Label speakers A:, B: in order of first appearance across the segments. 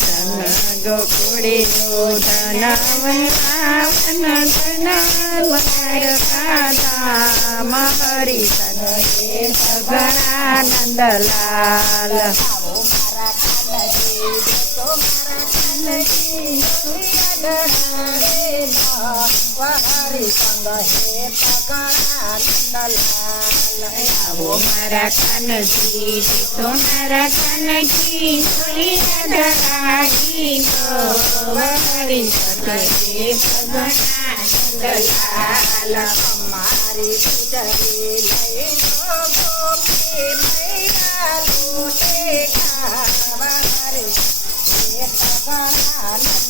A: ધન ગોકુળીનું ધન વનરાવન ધન મકર પાદા મારી સદે સગણા નંદલાલ
B: આવો મારા કાનજી તો મારા કાનજી સુયગણારે વહરી સંગ હે
A: આવો મારા તો મારા કાનજી સુયદરાગી ગો હરિ સદે સગણા નંદલાલ
B: અમારી ગુજરી લઈ હે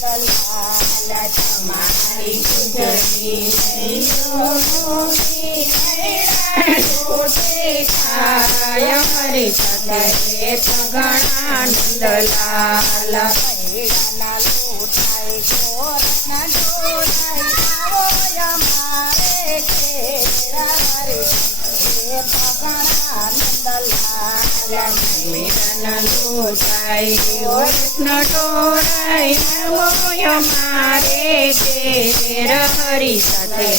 B: તગણા નંદલાલ
A: મારી ગુજરી લઈલો મોરી કોટે ખાય હરી સદે સગણા નંદલાલ
B: પૈડાના લૂંટાય ગોરના ડોલાય આવો અમારે ઘેરા રે
A: મારે હરી સાથે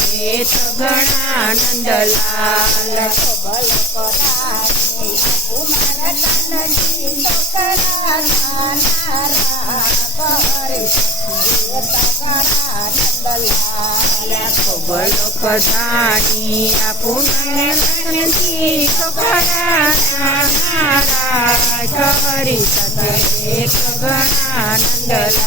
A: નંદલાલ
B: બલ નંદલાલ
A: બોલો કધાની આપુને લણજી છોકરા સગણા નંદલાલ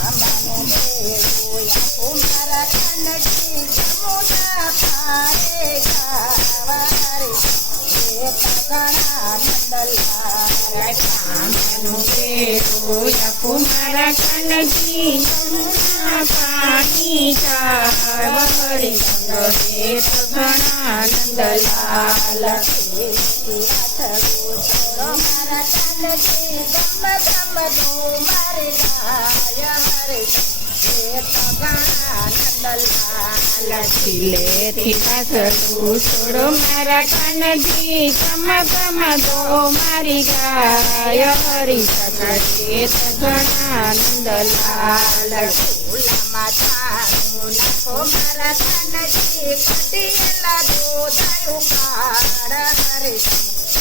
B: આંબાનું દેવું કુમાર કાનજી જમુના પારે ગાવારે હે તગણા નંદલાલ
A: પાણી ચાવ હરી સગણા નંદલાલ ખીલેથી પાછળું છોડો મારા કાનજી કમ કમ દો મારી ગાય. હરી સકે સગણા નંદલાલ સુલામાં કાણું નાખો મારા કાનજી કઢીલા દૂધ કાળ હરી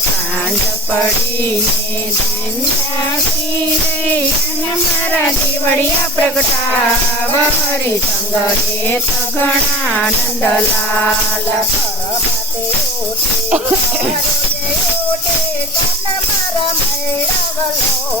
A: સાંજ પડીને દિનદાસી રે મારા જીવડિયા પ્રગટાવ. હરી સંગે સગણા નંદલાલ ઉઠી. મારે ઉઠી કણ મારા મેળવલો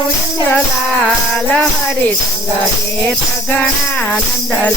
A: નંદલાલ હરે સંગે સગણા નંદલાલ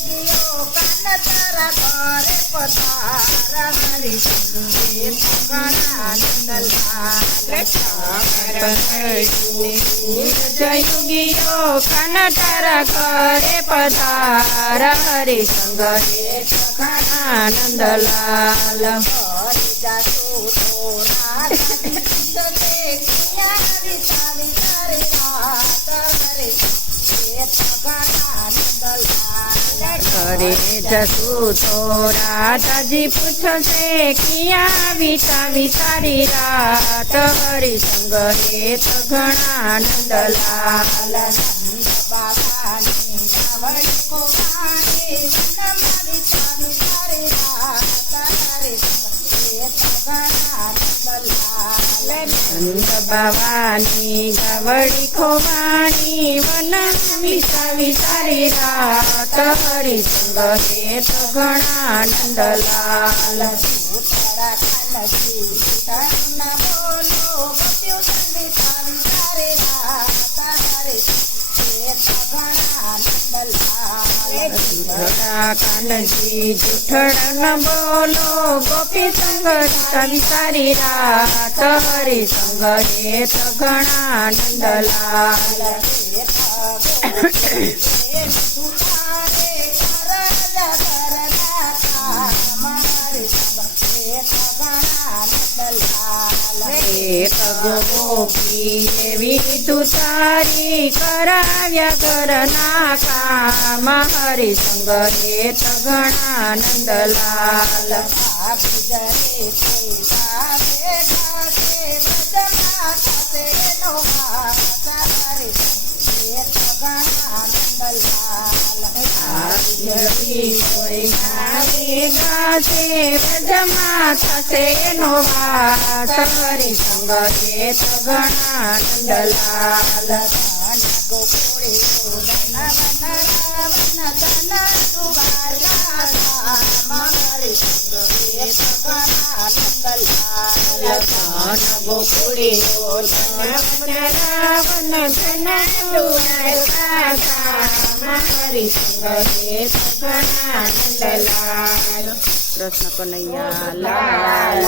A: સગણા નંદલાલ જયુગીઓ કનટર કરે પધાર હરે સંગે સગણા નંદલાલ પૂછશું તો રાધાજી પૂછશે કિયા વિતાવી તારી રાત? હરિસંગ હેત ઘણા નંદલાલ
B: નંદ બાબાની
A: બાવાની ગવડી ખોવાણી વન વિસાવી તારી રાત હરિસંગ હેત ઘણા નંદલાલ
B: ઉતરા કાનજી તન્ના બોલો ગપ્યું સંગી હરે નંદલાલ
A: જુઠડા કાનજી જુઠડ ન બોલો ગોપી સંગ તારી સારી રાત હરિસંગ હેત ઘણા નંદલાલ ગોપી એવી તું તારી કરાવ્યા ઘરના કામ. હરિસંગ હેત ઘણા નંદલાલ જલ્દી કોઈ ગાવે ગાશે વ્રજમાં થશે એનો વાસ હરિસંગ હેત ઘણા નંદલાલ ધન ગોકુળીઓ ધન નંદલાલ કૃષ્ણ કનૈયા લાલ.